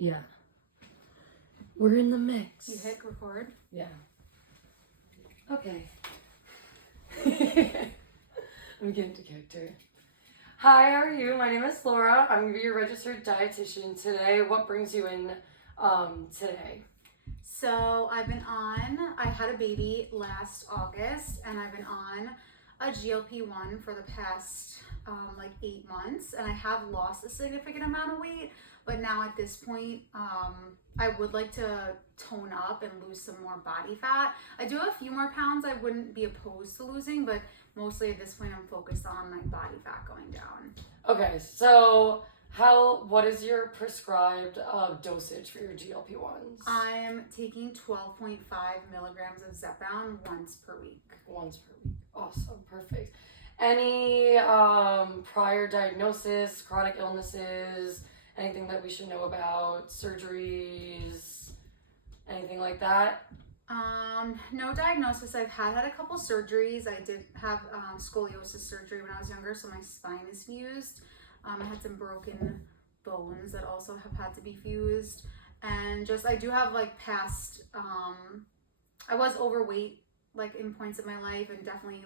Yeah. We're in the mix. You hit record? Yeah. Okay. I'm getting into character. Hi, how are you? My name is Laura. I'm going to be your registered dietitian today. What brings you in today? So I had a baby last August, and I've been on a GLP-1 for the past 8 months, and I have lost a significant amount of weight, but now at this point, I would like to tone up and lose some more body fat. I do have a few more pounds I wouldn't be opposed to losing, but mostly at this point I'm focused on my body fat going down. Okay, so what is your prescribed dosage for your GLP-1s? I am taking 12.5 milligrams of Zepbound once per week. Once per week. Awesome, perfect. Any prior diagnosis, chronic illnesses, anything that we should know about, surgeries, anything like that? No diagnosis. I've had a couple surgeries. I did have scoliosis surgery when I was younger, so my spine is fused. I had some broken bones that also have had to be fused. And I do have past, I was overweight in points of my life, and definitely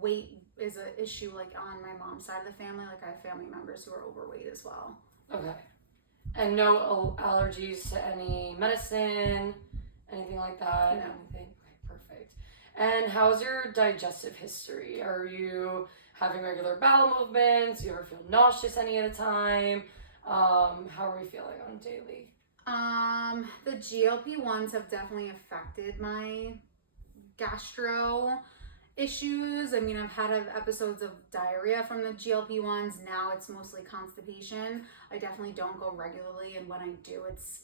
weight is an issue on my mom's side of the family. I have family members who are overweight as well. Okay. And no allergies to any medicine, anything like that? No. Anything? Okay, perfect. And how's your digestive history? Are you having regular bowel movements? Do you ever feel nauseous any at a time? How are we feeling on daily? The GLP-1s have definitely affected my gastro issues. I mean, I've had episodes of diarrhea from the GLP-1s. Now it's mostly constipation. I definitely don't go regularly, and when I do, it's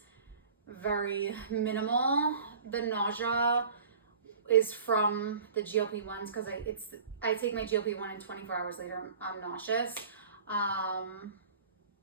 very minimal. The nausea is from the GLP-1s because I take my GLP-1 and 24 hours later I'm nauseous.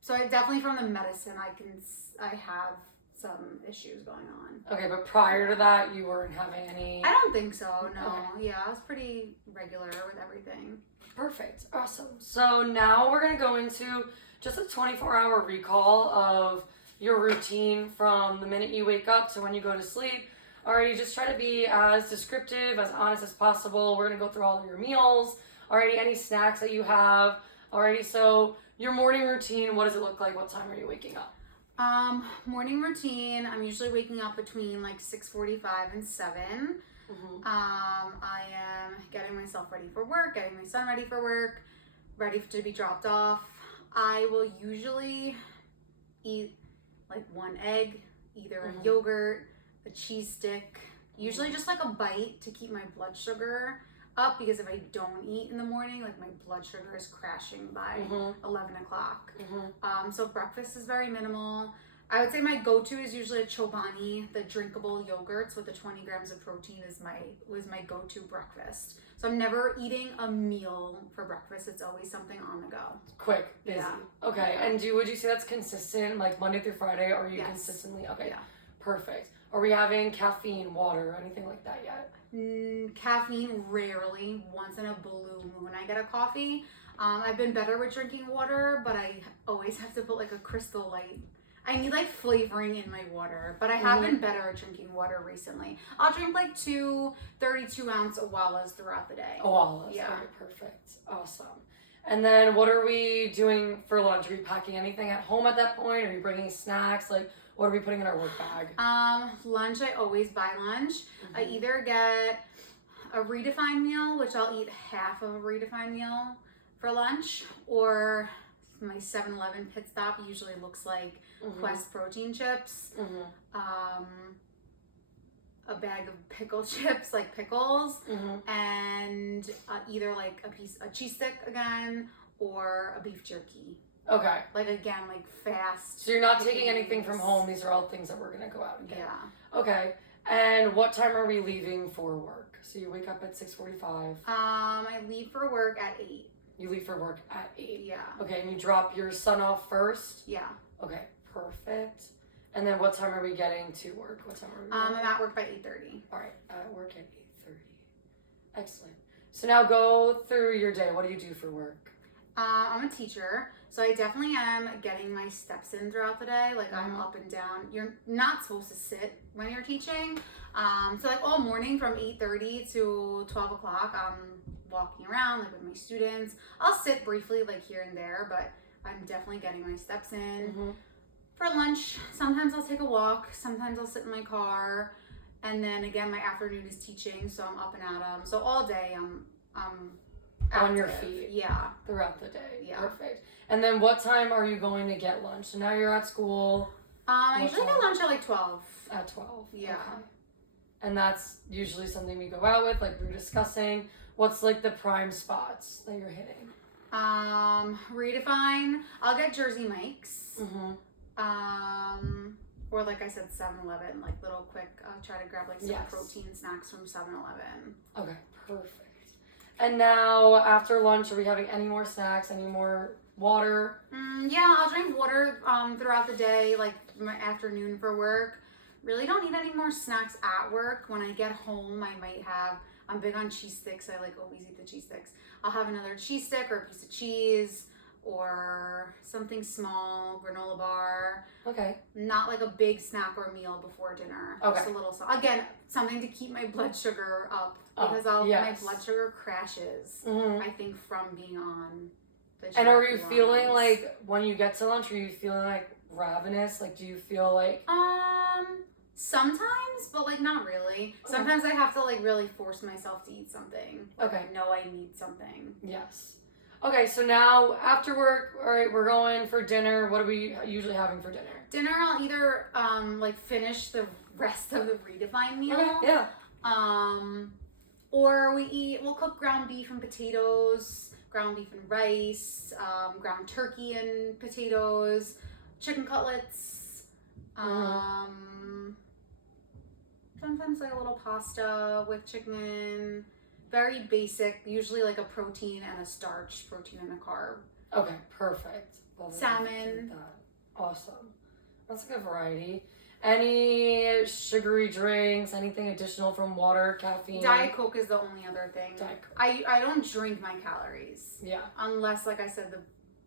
So I definitely from the medicine I have some issues going on. Okay, but prior to that, you weren't having any... I don't think so, no. Okay. Yeah, I was pretty regular with everything. Perfect. Awesome. So now we're going to go into just a 24-hour recall of your routine from the minute you wake up to when you go to sleep. Alrighty, just try to be as descriptive, as honest as possible. We're going to go through all of your meals. Alrighty, any snacks that you have. Alrighty, so your morning routine, what does it look like? What time are you waking up? Morning routine, I'm usually waking up between 6:45 and 7. Mm-hmm. I am getting myself ready for work, getting my son ready for work, ready to be dropped off. I will usually eat one egg, either a yogurt, a cheese stick, usually just a bite to keep my blood sugar up, because if I don't eat in the morning, my blood sugar is crashing by 11 o'clock. So breakfast is very minimal. I would say my go-to is usually a Chobani, the drinkable yogurts with the 20 grams of protein was my go-to breakfast. So I'm never eating a meal for breakfast. It's always something on the go. Quick, busy. Yeah. Okay, and would you say that's consistent, Monday through Friday, or are you consistently? Okay, yeah. Perfect. Are we having caffeine, water, anything like that yet? Caffeine, rarely. Once in a blue moon I get a coffee. I've been better with drinking water, but I always have to put a Crystal Light. I need flavoring in my water, but I have been better at drinking water recently. I'll drink 2 32-ounce Owalas throughout the day. Owalas, yeah. Okay, perfect. Awesome. And then what are we doing for lunch? Are we packing anything at home at that point? Are you bringing snacks? What are we putting in our work bag? Lunch, I always buy lunch. I either get a Redefined meal, which I'll eat half of a Redefined meal for lunch, or my 7-Eleven pit stop usually looks like Quest protein chips, a bag of pickle chips, pickles, and either a cheese stick again, or a beef jerky. Okay. Fast. So you're not taking anything from home. These are all things that we're going to go out and get. Yeah. Okay. And what time are we leaving for work? So you wake up at 6:45. I leave for work at 8. You leave for work at 8? Yeah. Okay, and you drop your son off first? Yeah. Okay, perfect. And then what time are we getting to work? What time are we I'm at work by 8:30. All right, at work at 8:30. Excellent. So now go through your day. What do you do for work? I'm a teacher, so I definitely am getting my steps in throughout the day. Like I'm up and down. You're not supposed to sit when you're teaching. So like all morning from 8:30 to 12 o'clock, I'm walking around like with my students. I'll sit briefly like here and there, but I'm definitely getting my steps in. For lunch, sometimes I'll take a walk. Sometimes I'll sit in my car, and then again my afternoon is teaching, so I'm up and at 'em. So all day I'm On your active. feet. Yeah. Throughout the day. Yeah. Perfect. And then what time are you going to get lunch? So now you're at school I What usually time? get lunch at like 12. at 12. Yeah. Okay. And that's usually something we go out with, like we were discussing. What's like the prime spots that you're hitting? Redefine. I'll get Jersey Mike's. Mm-hmm. Or like I said, 7-Eleven, like little quick, try to grab like some Yes. protein snacks from 7-Eleven. Okay, perfect. And now after lunch, are we having any more snacks, any more water? Yeah, I'll drink water throughout the day, like my afternoon for work. Really don't need any more snacks at work. When I get home, I might have, I'm big on cheese sticks. I like always eat the cheese sticks. I'll have another cheese stick or a piece of cheese or something small, granola bar. Okay. Not like a big snack or meal before dinner. Okay. Just a little, again, something to keep my blood sugar up because yes. my blood sugar crashes, Mm-hmm. I think, from being on the And are you GLP-1s. feeling like when you get to lunch, are you feeling like ravenous? Like, do you feel like Sometimes, but like not really. Okay. Sometimes I have to like really force myself to eat something. Like, Okay. I know I need something. yes? Okay, so now after work, all right, we're going for dinner. What are we usually having for dinner? Dinner, I'll either like finish the rest of the Redefine meal. Okay, yeah. Or we'll cook ground beef and potatoes, ground beef and rice, ground turkey and potatoes, chicken cutlets, sometimes like a little pasta with chicken. Very basic, usually like a protein and a starch, protein and a carb. Okay, perfect. Love it. Salmon. That. Awesome. That's a good variety. Any sugary drinks, anything additional from water, caffeine? Diet Coke is the only other thing. Diet Coke. I don't drink my calories. Yeah. Unless, like I said,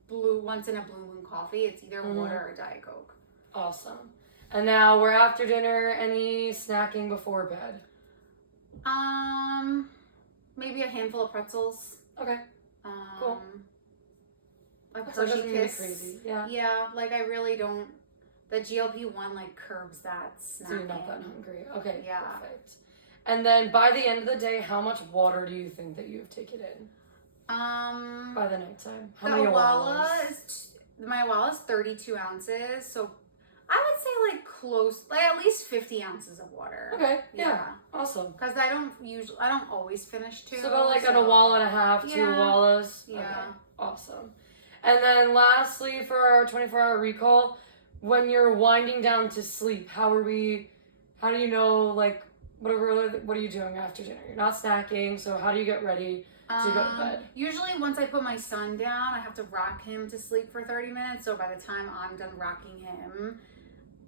once in a blue moon coffee, it's either water or Diet Coke. Awesome. And now we're after dinner. Any snacking before bed? Maybe a handful of pretzels. Okay. Cool. A So it Hershey doesn't need to be Kiss. crazy. Yeah. Yeah, like I really don't. The GLP-1 like curbs that snacking. So you're not that hungry. Okay. Yeah. Perfect. And then by the end of the day, how much water do you think that you have taken in by the nighttime? How many my Awala is 32 ounces, so I would say like at least 50 ounces of water. Okay. Yeah. Awesome. Because I don't always finish two. So about like an Awala and a half, 2 Awalas. Yeah. Okay. Awesome. And then lastly, for our 24-hour recall, when you're winding down to sleep, how do you know, like, what are you doing after dinner? You're not snacking, so how do you get ready to go to bed? Usually once I put my son down, I have to rock him to sleep for 30 minutes. So by the time I'm done rocking him,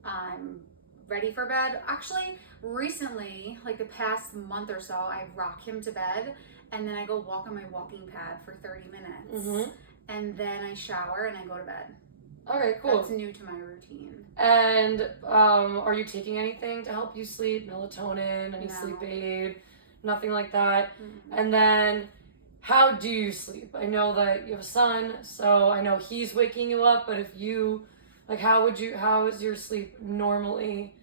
I'm ready for bed. Actually, recently, like the past month or so, I rock him to bed and then I go walk on my walking pad for 30 minutes. Mm-hmm. And then I shower and I go to bed. Okay, cool. That's new to my routine. And are you taking anything to help you sleep? Melatonin, any No. sleep aid? Nothing like that? Mm-hmm. And then how do you sleep? I know that you have a son, so I know he's waking you up, but if you, like, how is your sleep normally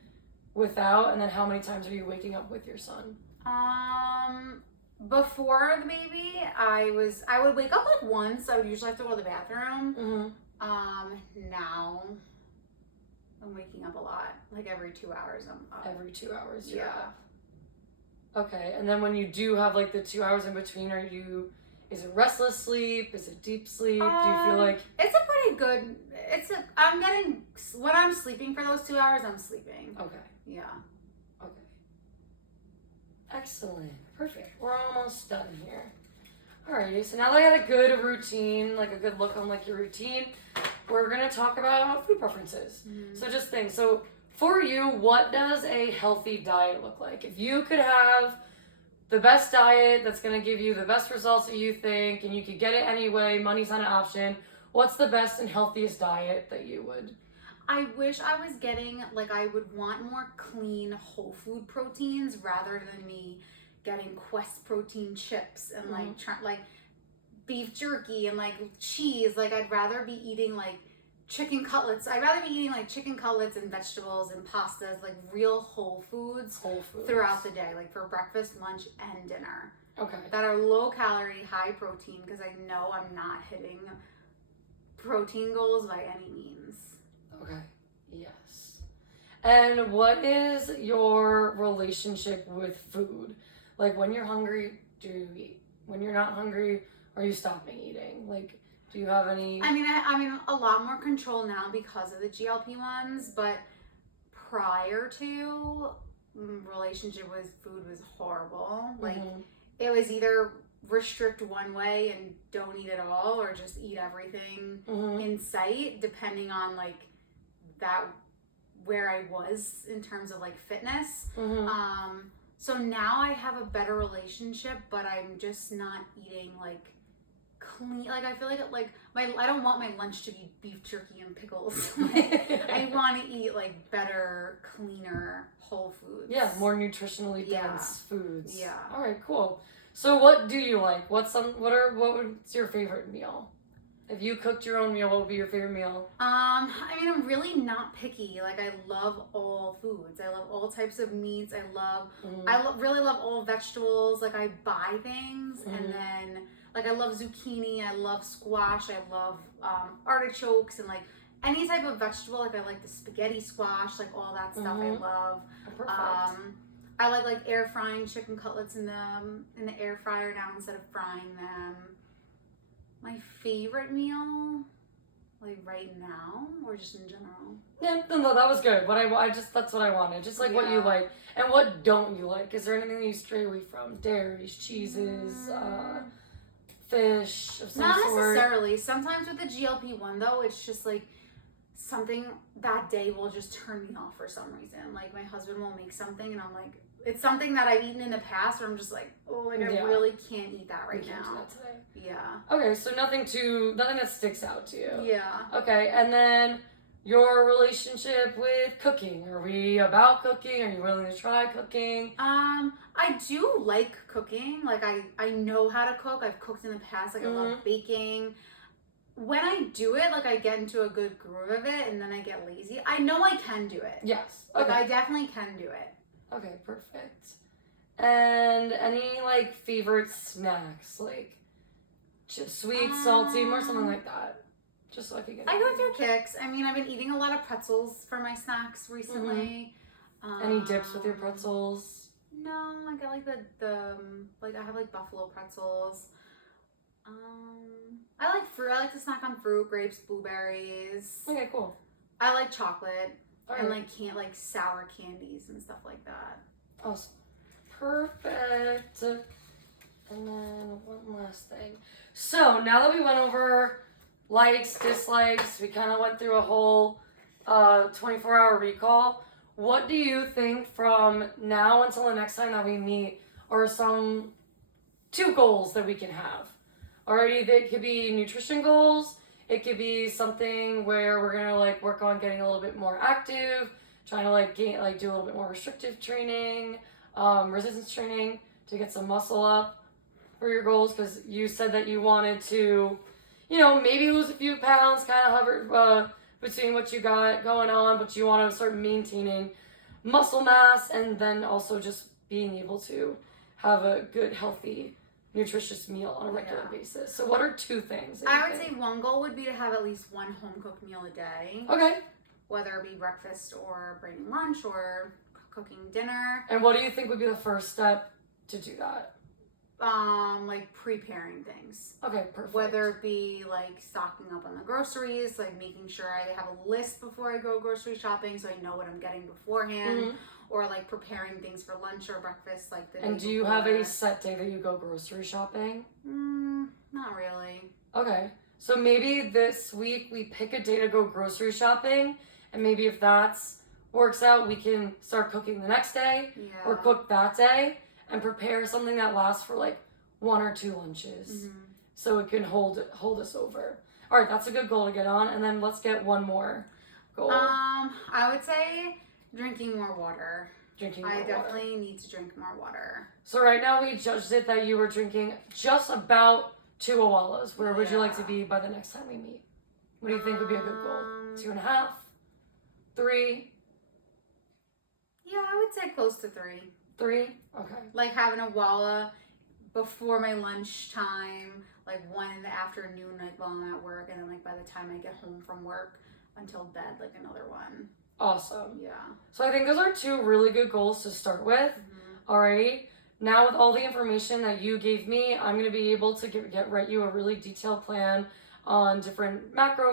without, and then how many times are you waking up with your son? Before the baby, I would wake up like once. I would usually have to go to the bathroom. Mm-hmm. Now I'm waking up a lot. Like every 2 hours I'm up. Every 2 hours you're Yeah. up. Okay, and then when you do have like the 2 hours in between, is it restless sleep? Is it deep sleep? Do you feel like it's a pretty good, when I'm sleeping for those 2 hours, I'm sleeping. okay. Yeah. Okay. Excellent. Perfect. We're almost done here. Alrighty, so now that I had a good routine, like a good look on like your routine, we're gonna talk about food preferences. Mm-hmm. So just think, so for you, what does a healthy diet look like? If you could have the best diet that's going to give you the best results that you think, and you could get it anyway, money's not an option, what's the best and healthiest diet that you would? I wish I was getting, like, I would want more clean whole food proteins rather than me getting Quest protein chips and like beef jerky and like cheese. Like, I'd rather be eating like chicken cutlets. I'd rather be eating like chicken cutlets and vegetables and pastas, like real whole foods throughout the day, like for breakfast, lunch, and dinner. Okay. That are low calorie, high protein, because I know I'm not hitting protein goals by any means. Okay. Yes. And what is your relationship with food? Like, when you're hungry, do you eat? When you're not hungry, are you stopping eating? Like, do you have any? I mean, a lot more control now because of the GLP-1s, but prior to, relationship with food was horrible. Like, it was either restrict one way and don't eat at all, or just eat everything in sight, depending on like that where I was in terms of like fitness. So now I have a better relationship, but I'm just not eating like clean. Like, I feel like I don't want my lunch to be beef jerky and pickles. I want to eat like better, cleaner whole foods. Yeah, more nutritionally dense foods. Yeah. All right, cool. So what do you like? What's your favorite meal? If you cooked your own meal, what would be your favorite meal? I mean, I'm really not picky. Like, I love all foods. I love all types of meats. Really love all vegetables. Like, I buy things and then, like, I love zucchini. I love squash. I love artichokes and like any type of vegetable. Like, I like the spaghetti squash. Like, all that stuff I love. Perfect. I like air frying chicken cutlets in the air fryer now instead of frying them. My favorite meal, like right now, or just in general? Yeah, no, that was good. That's what I wanted. Just like what you like. And what don't you like? Is there anything that you stray away from? Dairies, cheeses, fish of some Not sort? necessarily. Sometimes with the GLP-1 though, it's just like something that day will just turn me off for some reason. Like, my husband will make something and I'm like, it's something that I've eaten in the past where I'm just like, oh, like I really can't eat that right now. Do that today. Yeah. Okay, so nothing that sticks out to you. Yeah. Okay, and then your relationship with cooking. Are we about cooking? Are you willing to try cooking? I do like cooking. Like, I know how to cook. I've cooked in the past. Like, I love baking. When I do it, like, I get into a good groove of it and then I get lazy. I know I can do it. Yes. Okay. Like, I definitely can do it. Okay, perfect. And any like favorite snacks, like just sweet, salty, or something like that, just so I can get. I go through kicks. I mean, I've been eating a lot of pretzels for my snacks recently. Any dips with your pretzels? No, I got like the like I have like buffalo pretzels. I like fruit. I like to snack on fruit, grapes, blueberries. Okay, cool. I like chocolate. All and right. like sour candies and stuff like that. Awesome. Perfect. And then one last thing. So now that we went over likes, dislikes, we kind of went through a whole 24-hour recall. What do you think from now until the next time that we meet are some 2 goals that we can have? Alrighty, they could be nutrition goals. It could be something where we're gonna like work on getting a little bit more active, trying to like do a little bit more restrictive training, resistance training to get some muscle up for your goals. Because you said that you wanted to, maybe lose a few pounds, kind of hover between what you got going on, but you want to start maintaining muscle mass and then also just being able to have a good, healthy, nutritious meal on a regular basis. So what are 2 things? I would say one goal would be to have at least one home cooked meal a day. Okay. Whether it be breakfast or bringing lunch or cooking dinner. And what do you think would be the first step to do that? Like preparing things. Okay, perfect. Whether it be like stocking up on the groceries, like making sure I have a list before I go grocery shopping so I know what I'm getting beforehand. Or like preparing things for lunch or breakfast like the day And do you before. have a set day that you go grocery shopping? Not really. Okay. So maybe this week we pick a day to go grocery shopping, and maybe if that works out, we can start cooking the next day or cook that day. and prepare something that lasts for like 1 or 2 lunches, so it can hold us over. All right, that's a good goal to get on, and then let's get one more goal. I would say drinking more water. Drinking more I water. definitely need to drink more water. So right now we judged it that you were drinking just about 2 awalas. Where would you like to be by the next time we meet? What do you think would be a good goal? 2.5? 3? Yeah, I would say close to 3. 3? Okay. Like having a walla before my lunchtime, like 1 in the afternoon, like while I'm at work, and then like by the time I get home from work until bed, like another 1. Awesome. Yeah. So I think those are 2 really good goals to start with. Alrighty. Now with all the information that you gave me, I'm going to be able to write you a really detailed plan on different macro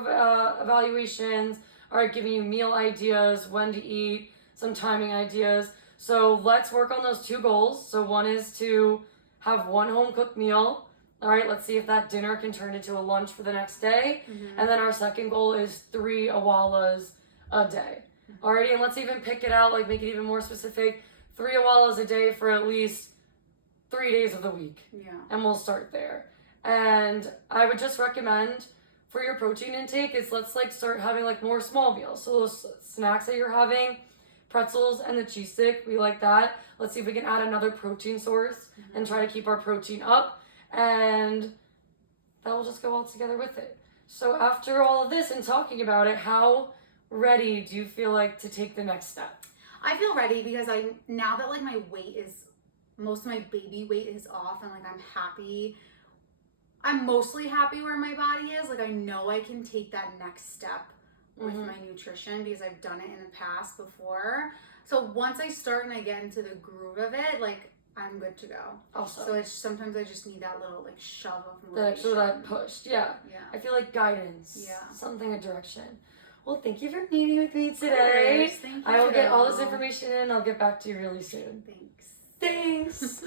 evaluations. Alright, giving you meal ideas, when to eat, some timing ideas. So let's work on those 2 goals. So one is to have 1 home cooked meal. All right, let's see if that dinner can turn into a lunch for the next day. And then our second goal is 3 awalas a day. Alrighty, and let's even pick it out, like make it even more specific. 3 awalas a day for at least 3 days of the week. Yeah. And we'll start there. And I would just recommend for your protein intake is let's like start having like more small meals. So those snacks that you're having, pretzels and the cheese stick, we like that. Let's see if we can add another protein source and try to keep our protein up. And that will just go all together with it. So after all of this and talking about it, how ready do you feel like to take the next step? I feel ready because now that like my weight is, most of my baby weight is off, and like I'm mostly happy where my body is. Like I know I can take that next step with my nutrition because I've done it in the past before. So once I start and I get into the groove of it, like I'm good to go. Awesome. So it's sometimes I just need that little like shove of motivation. So that push, yeah. Yeah. I feel like guidance, Yeah. something, a direction. Well, thank you for meeting with me today. Thank you. I will get all this information in. I'll get back to you really soon. Thanks. Thanks.